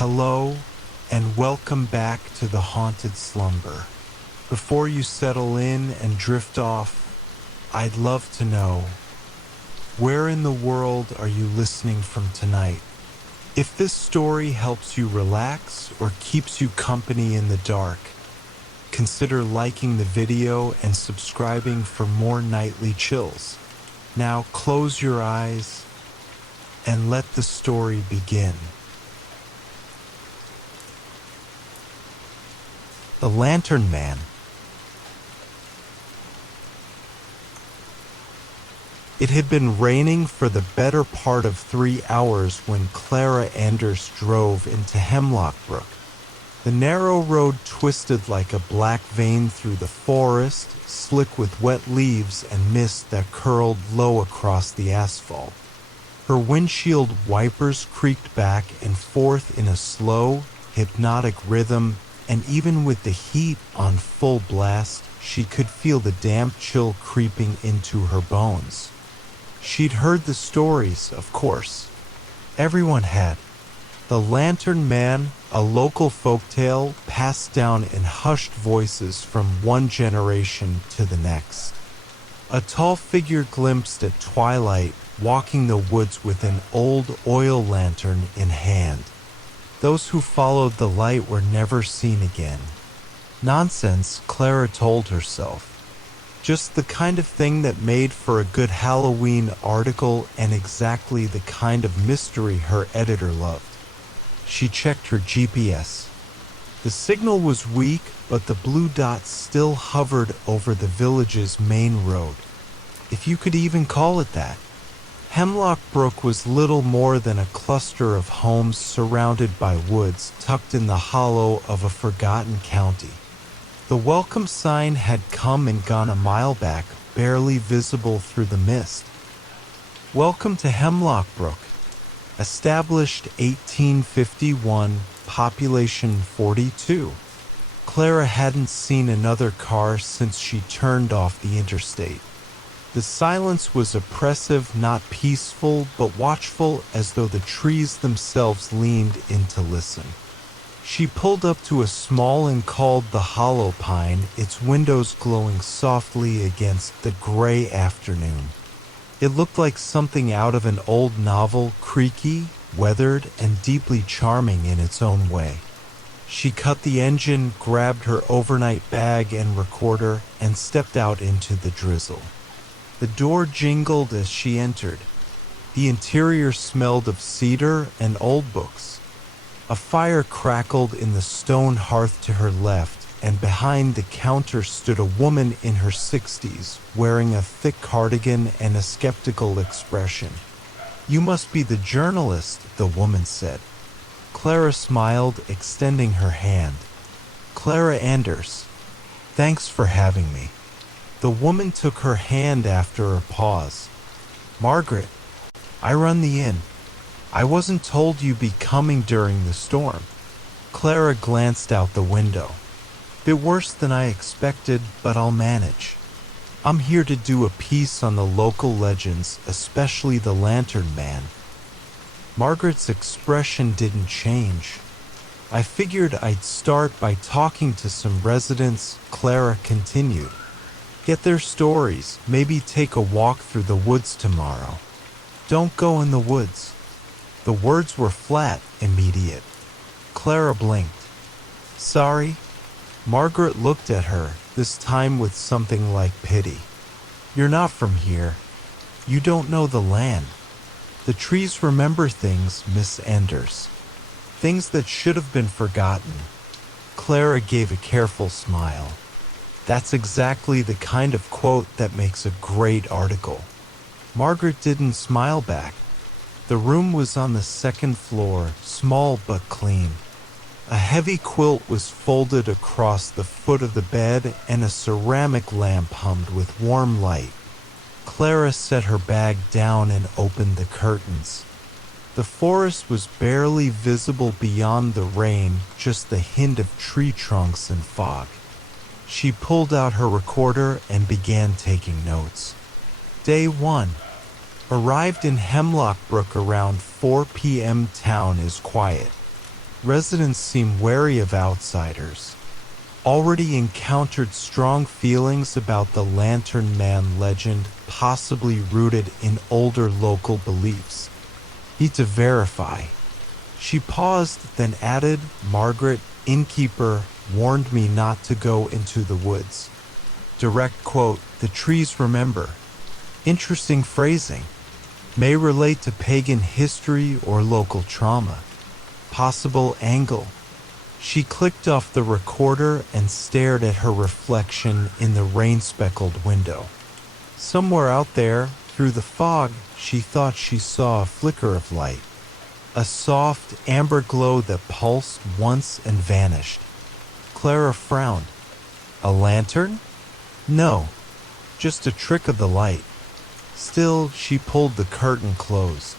Hello, and welcome back to the Haunted Slumber. Before you settle in and drift off, I'd love to know, where in the world are you listening from tonight? If this story helps you relax or keeps you company in the dark, consider liking the video and subscribing for more nightly chills. Now close your eyes and let the story begin. The Lantern Man. It had been raining for the better part of 3 hours when Clara Anders drove into Hemlock Brook. The narrow road twisted like a black vein through the forest, slick with wet leaves and mist that curled low across the asphalt. Her windshield wipers creaked back and forth in a slow, hypnotic rhythm, and even with the heat on full blast, she could feel the damp chill creeping into her bones. She'd heard the stories, of course. Everyone had. The Lantern Man, a local folktale passed down in hushed voices from one generation to the next. A tall figure glimpsed at twilight, walking the woods with an old oil lantern in hand. Those who followed the light were never seen again. Nonsense, Clara told herself. Just the kind of thing that made for a good Halloween article and exactly the kind of mystery her editor loved. She checked her GPS. The signal was weak, but the blue dot still hovered over the village's main road, if you could even call it that. Hemlock Brook was little more than a cluster of homes surrounded by woods tucked in the hollow of a forgotten county. The welcome sign had come and gone a mile back, barely visible through the mist. Welcome to Hemlock Brook. Established 1851, population 42. Clara hadn't seen another car since she turned off the interstate. The silence was oppressive, not peaceful, but watchful, as though the trees themselves leaned in to listen. She pulled up to a small and called the Hollow Pine, its windows glowing softly against the gray afternoon. It looked like something out of an old novel, creaky, weathered, and deeply charming in its own way. She cut the engine, grabbed her overnight bag and recorder, and stepped out into the drizzle. The door jingled as she entered. The interior smelled of cedar and old books. A fire crackled in the stone hearth to her left, and behind the counter stood a woman in her 60s, wearing a thick cardigan and a skeptical expression. "You must be the journalist," the woman said. Clara smiled, extending her hand. "Clara Anders. Thanks for having me." The woman took her hand after a pause. "Margaret, I run the inn. I wasn't told you'd be coming during the storm." Clara glanced out the window. "Bit worse than I expected, but I'll manage. I'm here to do a piece on the local legends, especially the Lantern Man." Margaret's expression didn't change. "I figured I'd start by talking to some residents," Clara continued. "Get their stories, maybe take a walk through the woods tomorrow." "Don't go in the woods." The words were flat, immediate. Clara blinked. "Sorry?" Margaret looked at her, this time with something like pity. "You're not from here. You don't know the land. The trees remember things, Miss Anders. Things that should have been forgotten." Clara gave a careful smile. "That's exactly the kind of quote that makes a great article." Margaret didn't smile back. The room was on the second floor, small but clean. A heavy quilt was folded across the foot of the bed, and a ceramic lamp hummed with warm light. Clara set her bag down and opened the curtains. The forest was barely visible beyond the rain, just the hint of tree trunks and fog. She pulled out her recorder and began taking notes. Day 1. Arrived in Hemlock Brook around 4 p.m. Town is quiet. Residents seem wary of outsiders. Already encountered strong feelings about the Lantern Man legend, possibly rooted in older local beliefs. Need to verify. She paused, then added, Margaret, innkeeper, warned me not to go into the woods. Direct quote, the trees remember. Interesting phrasing. May relate to pagan history or local trauma. Possible angle. She clicked off the recorder and stared at her reflection in the rain-speckled window. Somewhere out there, through the fog, she thought she saw a flicker of light. A soft, amber glow that pulsed once and vanished. Clara frowned. A lantern? No, just a trick of the light. Still, she pulled the curtain closed.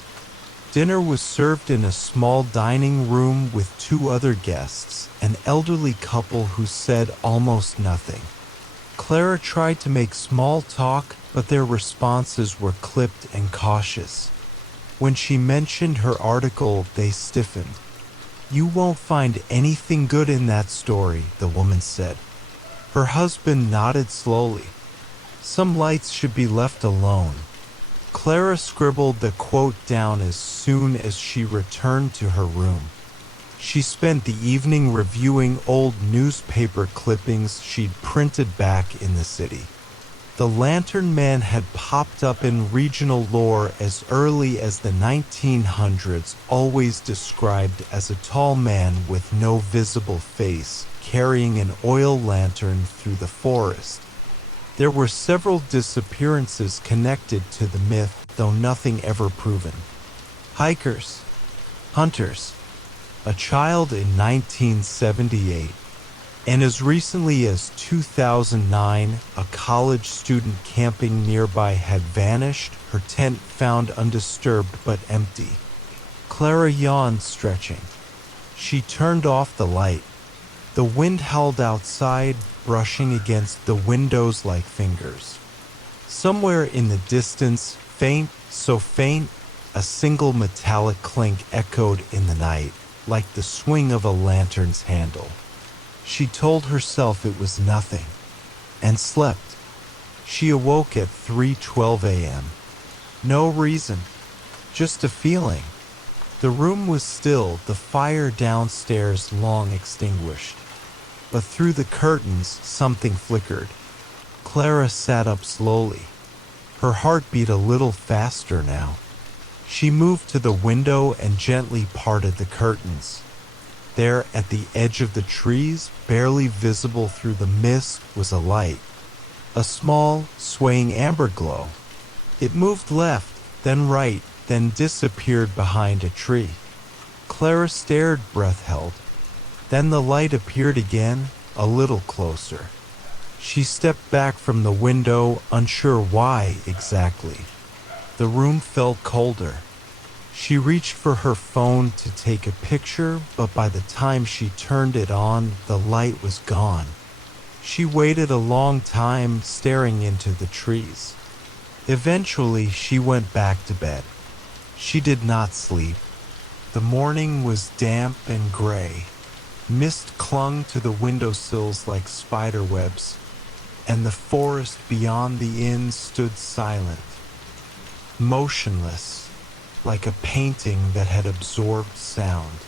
Dinner was served in a small dining room with two other guests, an elderly couple who said almost nothing. Clara tried to make small talk, but their responses were clipped and cautious. When she mentioned her article, they stiffened. You won't find anything good in that story, the woman said. Her husband nodded slowly. Some lights should be left alone. Clara scribbled the quote down as soon as she returned to her room. She spent the evening reviewing old newspaper clippings she'd printed back in the city. The Lantern Man had popped up in regional lore as early as the 1900s, always described as a tall man with no visible face, carrying an oil lantern through the forest. There were several disappearances connected to the myth, though nothing ever proven. Hikers, hunters, a child in 1978, and as recently as 2009, a college student camping nearby had vanished, her tent found undisturbed but empty. Clara yawned, stretching. She turned off the light. The wind howled outside, brushing against the windows like fingers. Somewhere in the distance, faint, so faint, a single metallic clink echoed in the night, like the swing of a lantern's handle. She told herself it was nothing, and slept. She awoke at 3:12 a.m. No reason, just a feeling. The room was still, the fire downstairs long extinguished. But through the curtains, something flickered. Clara sat up slowly. Her heart beat a little faster now. She moved to the window and gently parted the curtains. There, at the edge of the trees, barely visible through the mist, was a light. A small, swaying amber glow. It moved left, then right, then disappeared behind a tree. Clara stared, breath held. Then the light appeared again, a little closer. She stepped back from the window, unsure why exactly. The room felt colder. She reached for her phone to take a picture, but by the time she turned it on, the light was gone. She waited a long time, staring into the trees. Eventually, she went back to bed. She did not sleep. The morning was damp and gray. Mist clung to the windowsills like spider webs, and the forest beyond the inn stood silent, motionless, like a painting that had absorbed sound.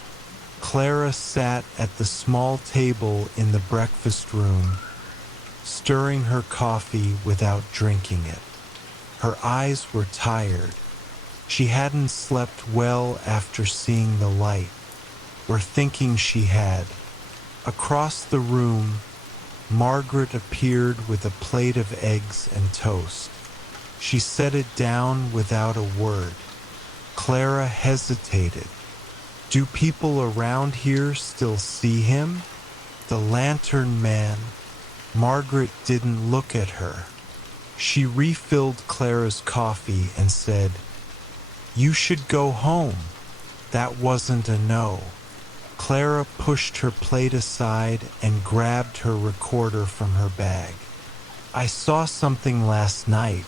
Clara sat at the small table in the breakfast room, stirring her coffee without drinking it. Her eyes were tired. She hadn't slept well after seeing the light, or thinking she had. Across the room, Margaret appeared with a plate of eggs and toast. She set it down without a word. Clara hesitated. Do people around here still see him? The Lantern Man. Margaret didn't look at her. She refilled Clara's coffee and said, "You should go home." That wasn't a no. Clara pushed her plate aside and grabbed her recorder from her bag. I saw something last night.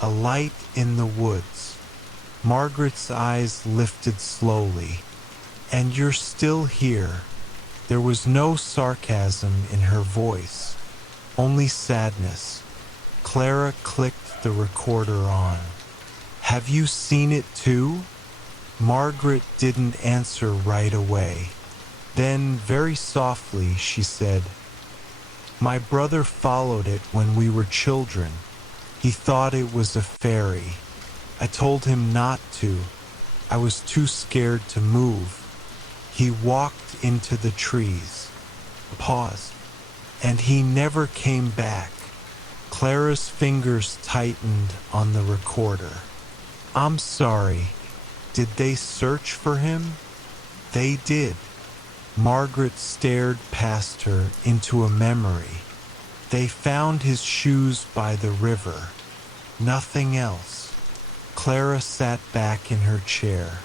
A light in the woods. Margaret's eyes lifted slowly. And you're still here." There was no sarcasm in her voice, only sadness. Clara clicked the recorder on. "Have you seen it too?" Margaret didn't answer right away. Then, very softly, she said, "My brother followed it when we were children. He thought it was a fairy. I told him not to. I was too scared to move. He walked into the trees." Paused. "And he never came back." Clara's fingers tightened on the recorder. "I'm sorry. Did they search for him?" "They did." Margaret stared past her into a memory. "They found his shoes by the river. Nothing else." Clara sat back in her chair.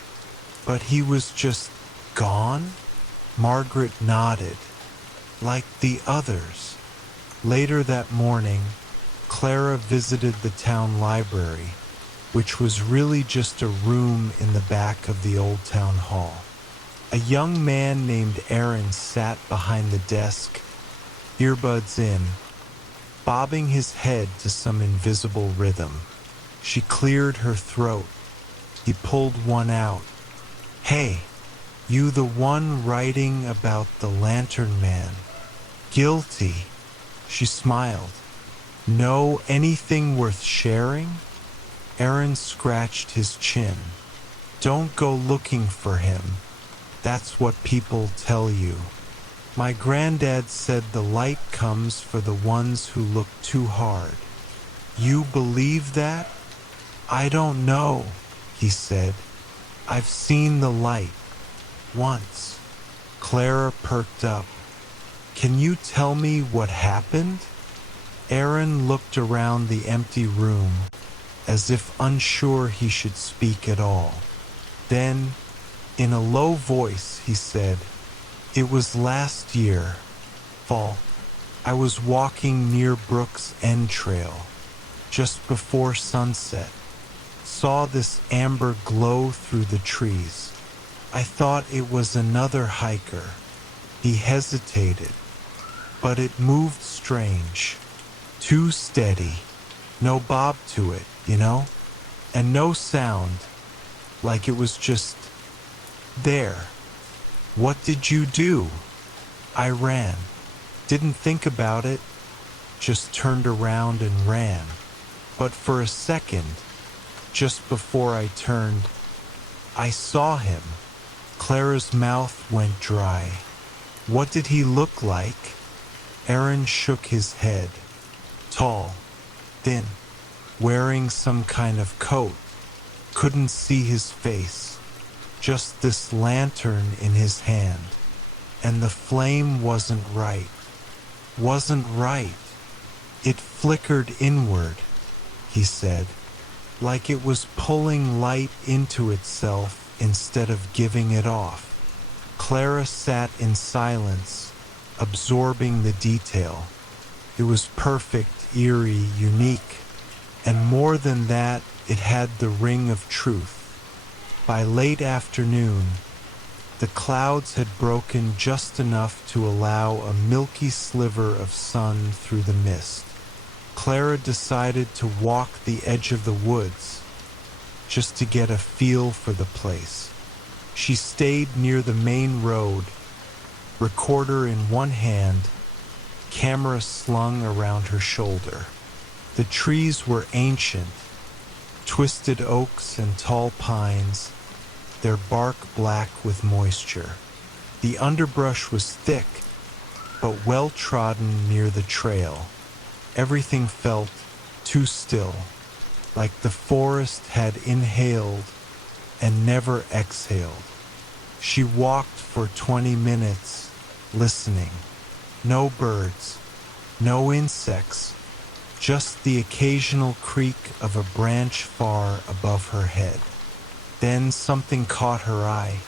"But he was just gone?" Margaret nodded. "Like the others." Later that morning, Clara visited the town library, which was really just a room in the back of the old town hall. A young man named Aaron sat behind the desk, earbuds in, bobbing his head to some invisible rhythm. She cleared her throat. He pulled one out. "Hey, you the one writing about the Lantern Man?" "Guilty." She smiled. "Know anything worth sharing?" Aaron scratched his chin. "Don't go looking for him. That's what people tell you. My granddad said the light comes for the ones who look too hard." "You believe that?" "I don't know," he said. "I've seen the light. Once." Clara perked up. "Can you tell me what happened?" Aaron looked around the empty room, as if unsure he should speak at all. Then, in a low voice, he said, "It was last year, fall. I was walking near Brook's End Trail, just before sunset. Saw this amber glow through the trees. I thought it was another hiker." He hesitated, but it moved strange. Too steady. No bob to it, you know? And no sound, like it was just there. "What did you do?" "I ran. Didn't think about it. Just turned around and ran. But for a second, just before I turned, I saw him." Clara's mouth went dry. "What did he look like?" Aaron shook his head. "Tall, thin, wearing some kind of coat. Couldn't see his face. Just this lantern in his hand. And the flame wasn't right. Wasn't right. It flickered inward," he said, "like it was pulling light into itself instead of giving it off." Clara sat in silence, absorbing the detail. It was perfect, eerie, unique, and more than that, it had the ring of truth. By late afternoon, the clouds had broken just enough to allow a milky sliver of sun through the mist. Clara decided to walk the edge of the woods, just to get a feel for the place. She stayed near the main road, recorder in one hand, camera slung around her shoulder. The trees were ancient, twisted oaks and tall pines, their bark black with moisture. The underbrush was thick, but well trodden near the trail. Everything felt too still, like the forest had inhaled and never exhaled. She walked for 20 minutes, listening. No birds, no insects, just the occasional creak of a branch far above her head. Then something caught her eye.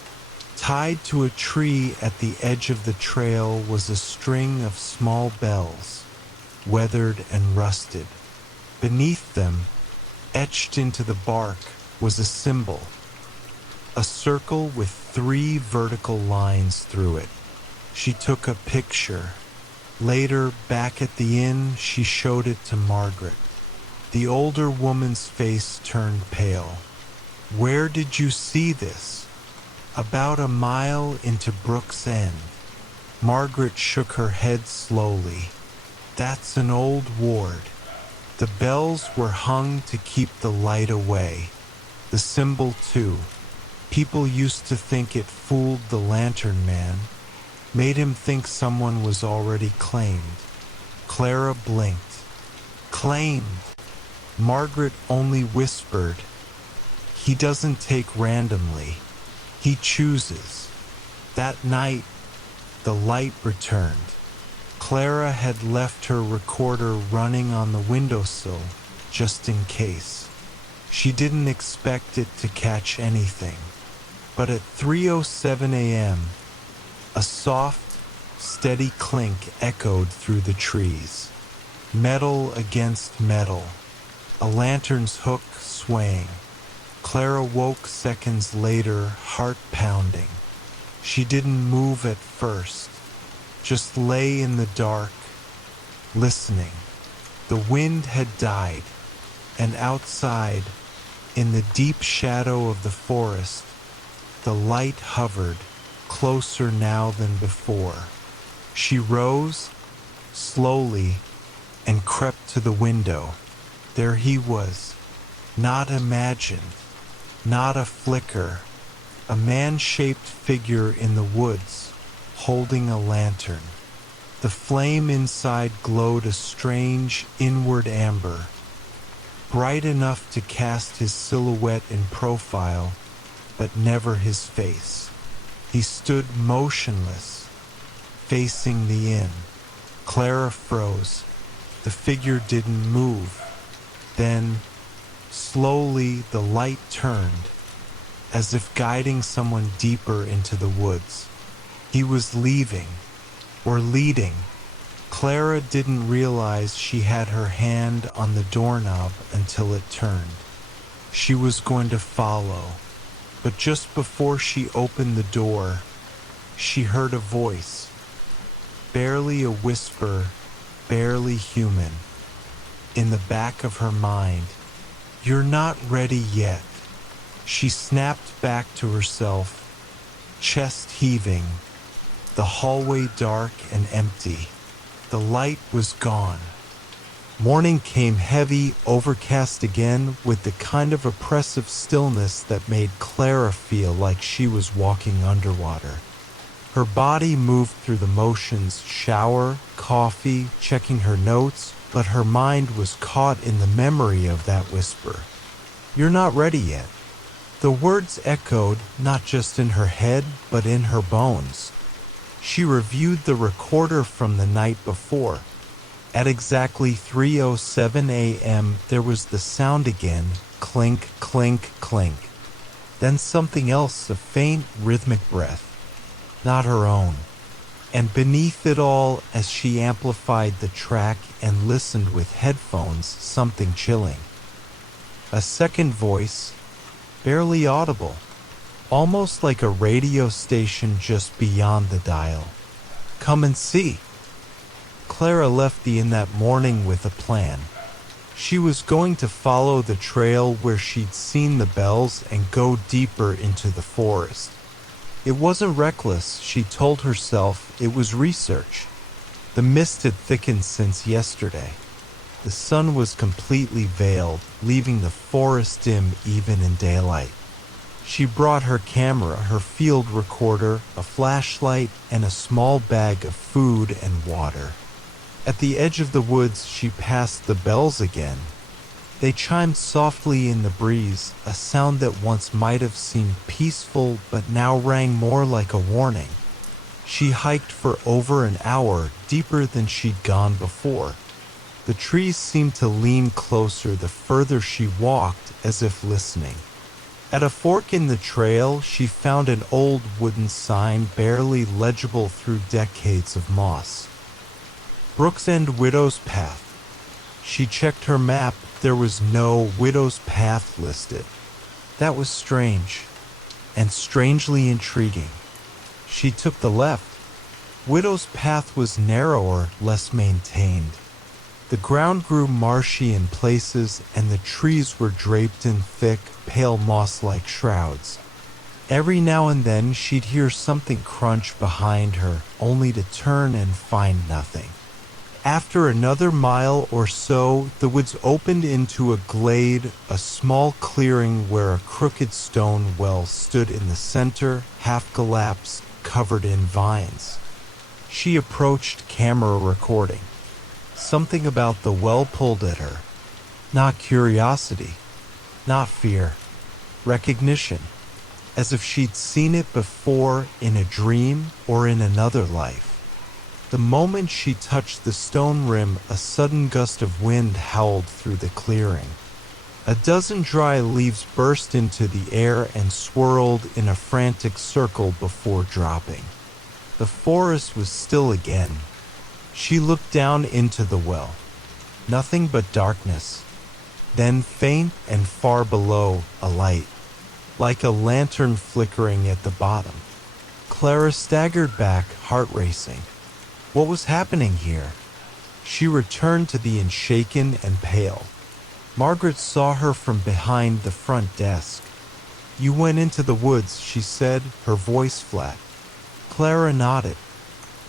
Tied to a tree at the edge of the trail was a string of small bells, weathered and rusted. Beneath them, etched into the bark, was a symbol, a circle with 3 vertical lines through it. She took a picture. Later, back at the inn, she showed it to Margaret. The older woman's face turned pale. "Where did you see this?" "About a mile into Brook's End." Margaret shook her head slowly. "That's an old ward. The bells were hung to keep the light away. The symbol, too. People used to think it fooled the lantern man, made him think someone was already claimed." Clara blinked. "Claimed?" Margaret only whispered, "He doesn't take randomly. He chooses." That night, the light returned. Clara had left her recorder running on the windowsill, just in case. She didn't expect it to catch anything. But at 3:07 a.m., a soft, steady clink echoed through the trees. Metal against metal, a lantern's hook swaying. Clara woke seconds later, heart pounding. She didn't move at first, just lay in the dark, listening. The wind had died, and outside, in the deep shadow of the forest, the light hovered, closer now than before. She rose, slowly, and crept to the window. There he was, not imagined, not a flicker, a man-shaped figure in the woods, holding a lantern. The flame inside glowed a strange, inward amber, bright enough to cast his silhouette in profile, but never his face. He stood motionless, facing the inn. Clara froze. The figure didn't move. Then, slowly, the light turned, as if guiding someone deeper into the woods. He was leaving, or leading. Clara didn't realize she had her hand on the doorknob until it turned. She was going to follow, but just before she opened the door, she heard a voice, barely a whisper, barely human. In the back of her mind, "You're not ready yet." She snapped back to herself, chest heaving, the hallway dark and empty. The light was gone. Morning came heavy, overcast again, with the kind of oppressive stillness that made Clara feel like she was walking underwater. Her body moved through the motions, shower, coffee, checking her notes, but her mind was caught in the memory of that whisper. "You're not ready yet." The words echoed, not just in her head, but in her bones. She reviewed the recorder from the night before. At exactly 3:07 a.m., there was the sound again, clink, clink, clink. Then something else, a faint, rhythmic breath, not her own. And beneath it all, as she amplified the track and listened with headphones, something chilling. A second voice, barely audible, almost like a radio station just beyond the dial. "Come and see." Clara left the inn that morning with a plan. She was going to follow the trail where she'd seen the bells and go deeper into the forest. It wasn't reckless, she told herself, it was research. The mist had thickened since yesterday. The sun was completely veiled, leaving the forest dim even in daylight. She brought her camera, her field recorder, a flashlight, and a small bag of food and water. At the edge of the woods, she passed the bells again. They chimed softly in the breeze, a sound that once might have seemed peaceful but now rang more like a warning. She hiked for over an hour, deeper than she'd gone before. The trees seemed to lean closer the further she walked, as if listening. At a fork in the trail, she found an old wooden sign barely legible through decades of moss. Brook's End Widow's Path. She checked her map. There was no Widow's Path listed. That was strange. and strangely intriguing. She took the left. Widow's path was narrower, less maintained. The ground grew marshy in places, and the trees were draped in thick, pale moss-like shrouds. Every now and then she'd hear something crunch behind her, only to turn and find nothing. After another mile or so, the woods opened into a glade, a small clearing where a crooked stone well stood in the center, half collapsed, covered in vines. She approached, camera recording. Something about the well pulled at her. Not curiosity, not fear, recognition, as if she'd seen it before in a dream or in another life. The moment she touched the stone rim, a sudden gust of wind howled through the clearing. A dozen dry leaves burst into the air and swirled in a frantic circle before dropping. The forest was still again. She looked down into the well. Nothing but darkness. Then faint and far below, a light, like a lantern flickering at the bottom. Clara staggered back, heart racing. What was happening here? She returned to the inn shaken and pale. Margaret saw her from behind the front desk. "You went into the woods," she said, her voice flat. Clara nodded.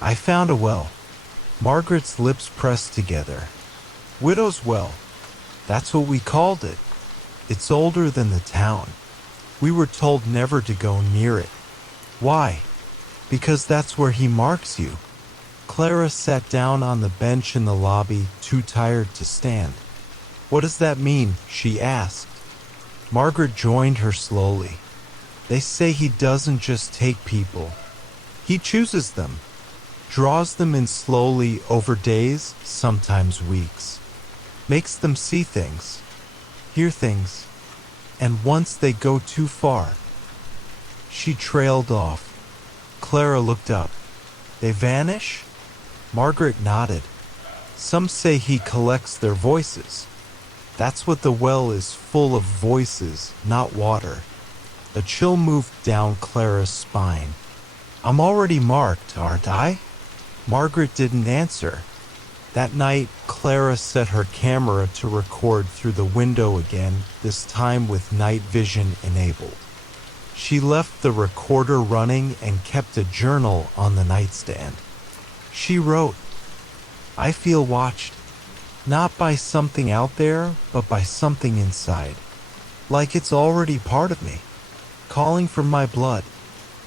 "I found a well." Margaret's lips pressed together. "Widow's Well. That's what we called it. It's older than the town. We were told never to go near it." "Why?" "Because that's where he marks you." Clara sat down on the bench in the lobby, too tired to stand. "What does that mean?" she asked. Margaret joined her slowly. "They say he doesn't just take people. He chooses them, draws them in slowly over days, sometimes weeks, makes them see things, hear things, and once they go too far." She trailed off. Clara looked up. "They vanish?" Margaret nodded. "Some say he collects their voices. That's what the well is, full of voices, not water." A chill moved down Clara's spine. "I'm already marked, aren't I?" Margaret didn't answer. That night, Clara set her camera to record through the window again, this time with night vision enabled. She left the recorder running and kept a journal on the nightstand. She wrote, "I feel watched, not by something out there, but by something inside. Like it's already part of me, calling for my blood."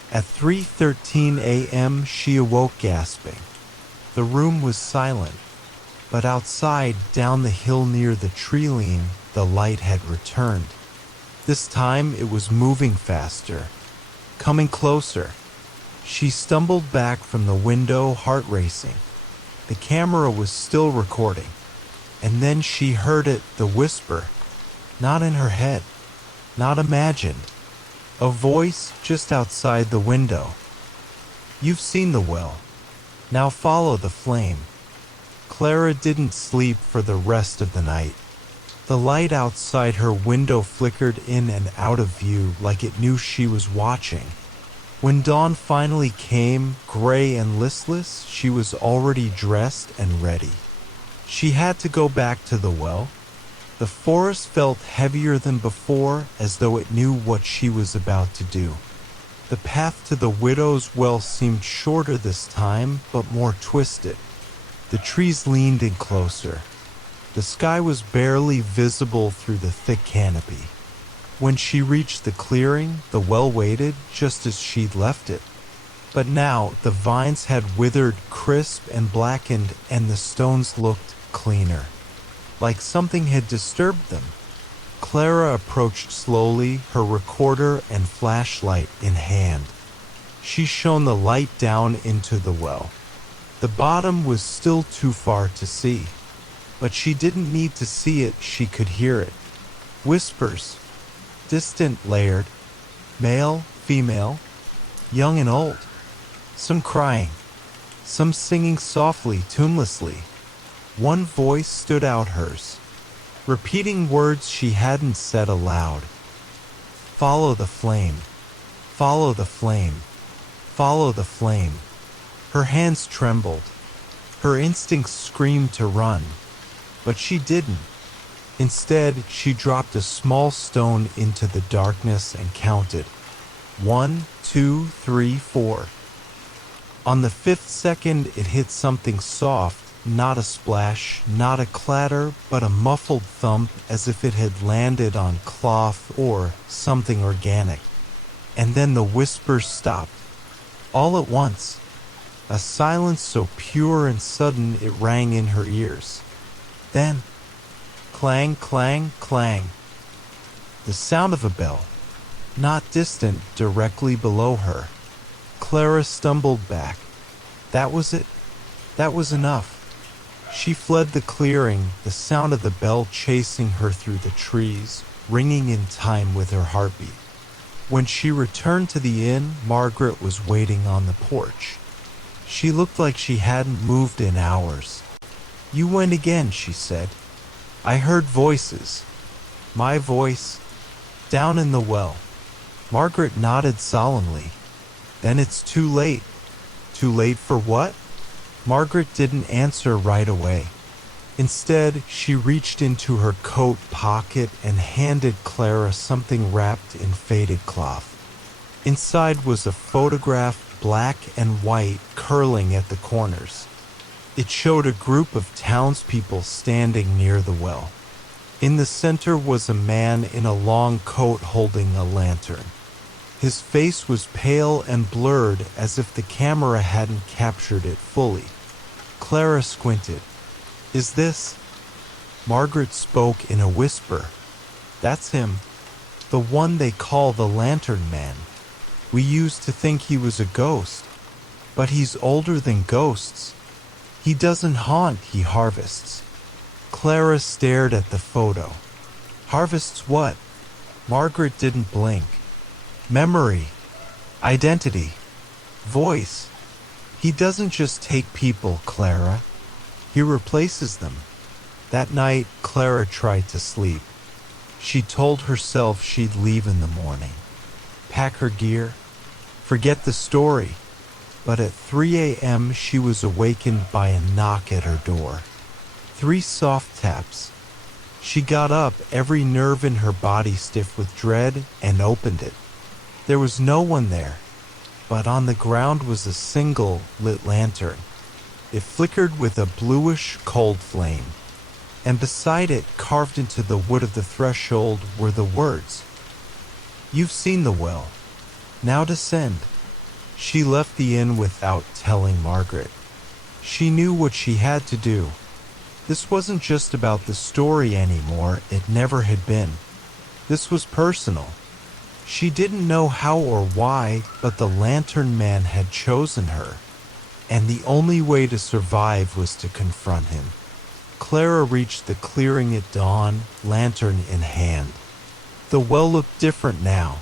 At 3:13 a.m. she awoke gasping. The room was silent, but outside, down the hill near the tree line, the light had returned. This time it was moving faster, coming closer. She stumbled back from the window, heart racing. The camera was still recording. And then she heard it, the whisper, not in her head, not imagined. A voice just outside the window. "You've seen the well. Now follow the flame." Clara didn't sleep for the rest of the night. The light outside her window flickered in and out of view like it knew she was watching. When dawn finally came, gray and listless, she was already dressed and ready. She had to go back to the well. The forest felt heavier than before, as though it knew what she was about to do. The path to the widow's well seemed shorter this time, but more twisted. The trees leaned in closer. The sky was barely visible through the thick canopy. When she reached the clearing, the well waited just as she'd left it. But now the vines had withered, crisp and blackened, and the stones looked cleaner, like something had disturbed them. Clara approached slowly, her recorder and flashlight in hand. She shone the light down into the well. The bottom was still too far to see, but she didn't need to see it, she could hear it. Whispers, distant, layered, male, female, young and old. Some crying, some singing softly, tunelessly. One voice stood out, hers, repeating words she hadn't said aloud. "Follow the flame. Follow the flame. Follow the flame. Her hands trembled. Her instincts screamed to run, but she didn't. Instead, she dropped a small stone into the darkness and counted. 1, 2, 3, 4. On the 5th second, it hit something soft, not a splash, not a clatter, but a muffled thump as if it had landed on cloth or something organic. And then the whispers stopped. All at once. A silence so pure and sudden it rang in her ears. Then, clang, clang, clang. The sound of a bell, not distant, directly below her. Clara stumbled back. That was it. That was enough. She fled the clearing, the sound of the bell chasing her through the trees, ringing in time with her heartbeat. When she returned to the inn, Margaret was waiting on the porch. She looked like she hadn't moved in hours. "You went again," she said. "I heard voices. My voice. Down in the well." Margaret nodded solemnly. "Then it's too late." "Too late for what?" Margaret didn't answer right away. Instead, she reached into her coat pocket and handed Clara something wrapped in faded cloth. Inside was a photograph, black and white, curling at the corners. It showed a group of townspeople standing near the well. In the center was a man in a long coat holding a lantern. His face was pale and blurred as if the camera hadn't captured it fully. Clara squinted. "Is this?" Margaret spoke in a whisper. "That's him. The one they call the Lantern Man. We used to think he was a ghost. But he's older than ghosts. He doesn't haunt, he harvests." Clara stared at the photo. "Harvests what?" Margaret didn't blink. "Memory. Identity. Voice. He doesn't just take people, Clara. He replaces them." That night, Clara tried to sleep. She told herself she'd leave in the morning. Pack her gear. Forget the story. But at 3 a.m. she was awakened by a knock at her door. 3 soft taps. She got up, every nerve in her body stiff with dread, and opened it. There was no one there, but on the ground was a single lit lantern. It flickered with a bluish, cold flame, and beside it, carved into the wood of the threshold, were the words, "You've seen the well. Now descend." She left the inn without telling Margaret. She knew what she had to do. This wasn't just about the story anymore, it never had been. This was personal. She didn't know how or why, but the Lantern Man had chosen her, and the only way to survive was to confront him. Clara reached the clearing at dawn, lantern in hand. The well looked different now.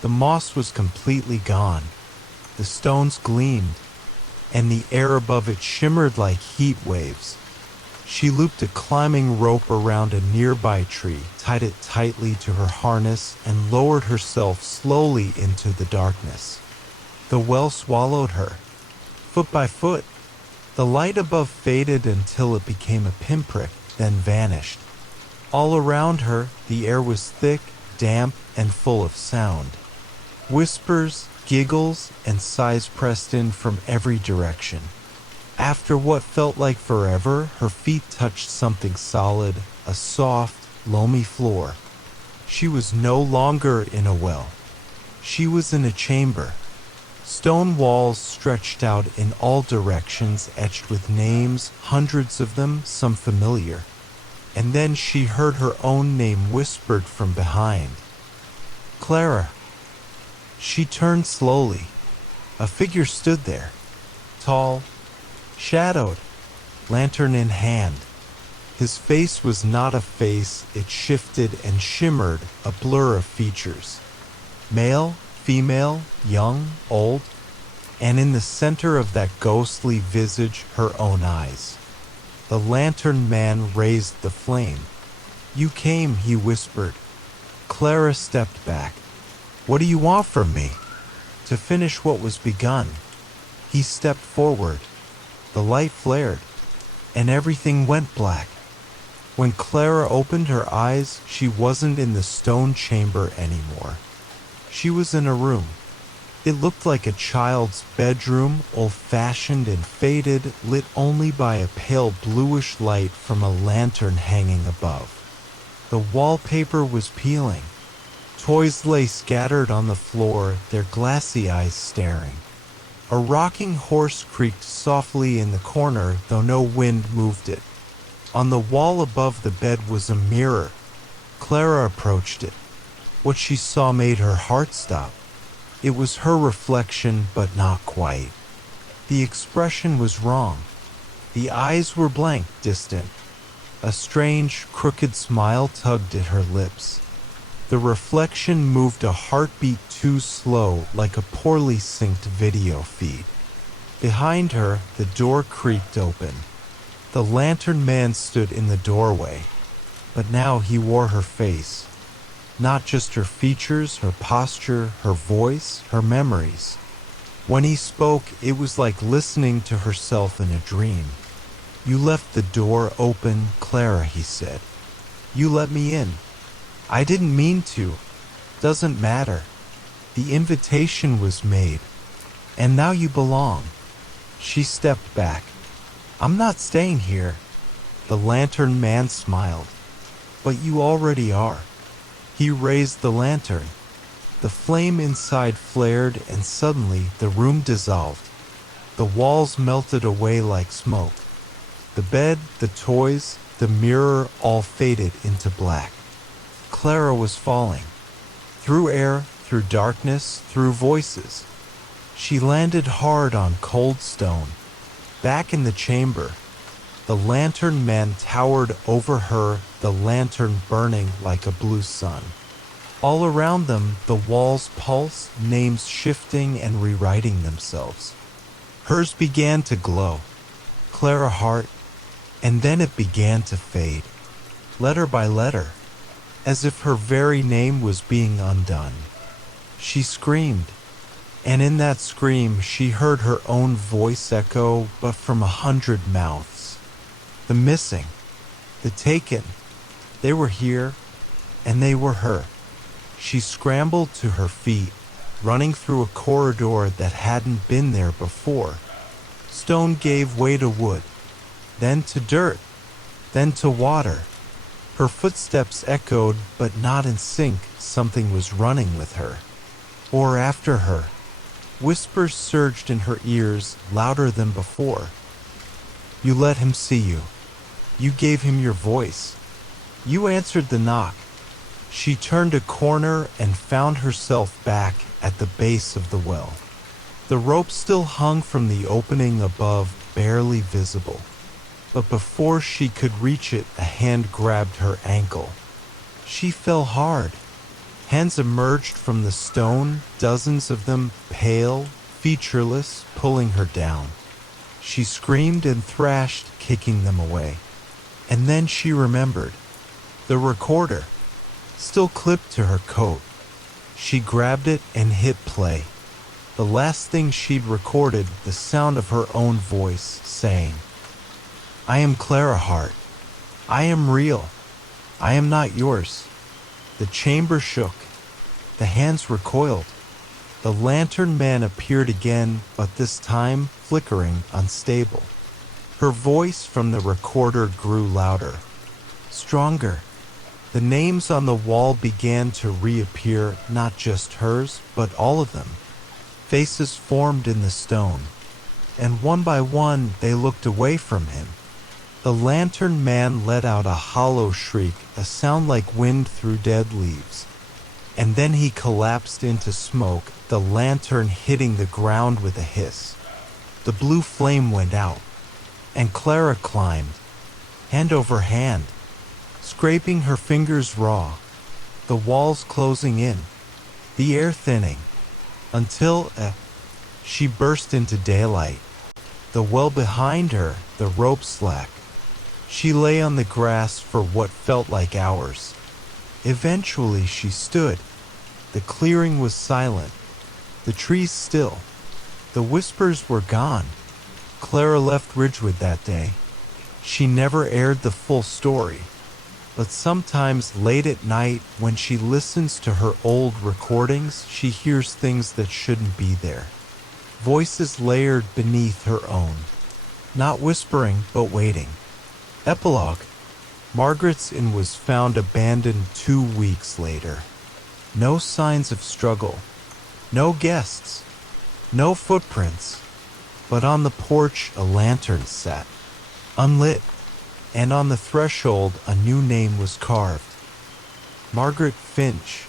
The moss was completely gone. The stones gleamed, and the air above it shimmered like heat waves. She looped a climbing rope around a nearby tree, tied it tightly to her harness, and lowered herself slowly into the darkness. The well swallowed her, foot by foot. The light above faded until it became a pinprick, then vanished. All around her, the air was thick, damp, and full of sound. Whispers, giggles, and sighs pressed in from every direction. After what felt like forever, her feet touched something solid, a soft, loamy floor. She was no longer in a well. She was in a chamber. Stone walls stretched out in all directions, etched with names, hundreds of them, some familiar. And then she heard her own name whispered from behind. "Clara." She turned slowly. A figure stood there, tall, shadowed, lantern in hand. His face was not a face, it shifted and shimmered, a blur of features. Male, female, young, old, and in the center of that ghostly visage, her own eyes. The Lantern Man raised the flame. "You came," he whispered. Clara stepped back. "What do you want from me?" to finish what was begun. He stepped forward. The light flared, and everything went black. When Clara opened her eyes, she wasn't in the stone chamber anymore. She was in a room. It looked like a child's bedroom, old-fashioned and faded, lit only by a pale bluish light from a lantern hanging above. The wallpaper was peeling. Toys lay scattered on the floor, their glassy eyes staring. A rocking horse creaked softly in the corner, though no wind moved it. On the wall above the bed was a mirror. Clara approached it. What she saw made her heart stop. It was her reflection, but not quite. The expression was wrong. The eyes were blank, distant. A strange, crooked smile tugged at her lips. The reflection moved a heartbeat too slow, like a poorly synced video feed. Behind her, the door creaked open. The lantern man stood in the doorway, but now he wore her face. Not just her features, her posture, her voice, her memories. When he spoke, it was like listening to herself in a dream. "You left the door open, Clara," he said. "You let me in. I didn't mean to. Doesn't matter. The invitation was made. And now you belong." She stepped back. "I'm not staying here." The lantern man smiled. "But you already are." He raised the lantern. The flame inside flared, and suddenly the room dissolved. The walls melted away like smoke. The bed, the toys, the mirror all faded into black. Clara was falling. Through air, through darkness, through voices. She landed hard on cold stone. Back in the chamber, the lantern man towered over her, the lantern burning like a blue sun. All around them, the walls pulsed, names shifting and rewriting themselves. Hers began to glow. Clara Hart, and then it began to fade. Letter by letter, as if her very name was being undone. She screamed, and in that scream she heard her own voice echo, but from 100 mouths. The missing, the taken, they were here, and they were her. She scrambled to her feet, running through a corridor that hadn't been there before. Stone gave way to wood, then to dirt, then to water. Her footsteps echoed, but not in sync. Something was running with her, or after her. Whispers surged in her ears, louder than before. "You let him see you. You gave him your voice. You answered the knock." She turned a corner and found herself back at the base of the well. The rope still hung from the opening above, barely visible. But before she could reach it, a hand grabbed her ankle. She fell hard. Hands emerged from the stone, dozens of them, pale, featureless, pulling her down. She screamed and thrashed, kicking them away. And then she remembered. The recorder, still clipped to her coat. She grabbed it and hit play. The last thing she'd recorded, the sound of her own voice saying, "I am Clara Hart. I am real. I am not yours." The chamber shook. The hands recoiled. The lantern man appeared again, but this time flickering, unstable. Her voice from the recorder grew louder, stronger. The names on the wall began to reappear, not just hers, but all of them. Faces formed in the stone, and one by one they looked away from him. The lantern man let out a hollow shriek, a sound like wind through dead leaves. And then he collapsed into smoke, the lantern hitting the ground with a hiss. The blue flame went out, and Clara climbed, hand over hand, scraping her fingers raw, the walls closing in, the air thinning, until she burst into daylight. The well behind her, the rope slack. She lay on the grass for what felt like hours. Eventually she stood. The clearing was silent. The trees still. The whispers were gone. Clara left Ridgewood that day. She never aired the full story, but sometimes late at night when she listens to her old recordings, she hears things that shouldn't be there. Voices layered beneath her own. Not whispering, but waiting. Epilogue. Margaret's Inn was found abandoned 2 weeks later. No signs of struggle. No guests. No footprints. But on the porch a lantern sat, unlit, and on the threshold a new name was carved. Margaret Finch.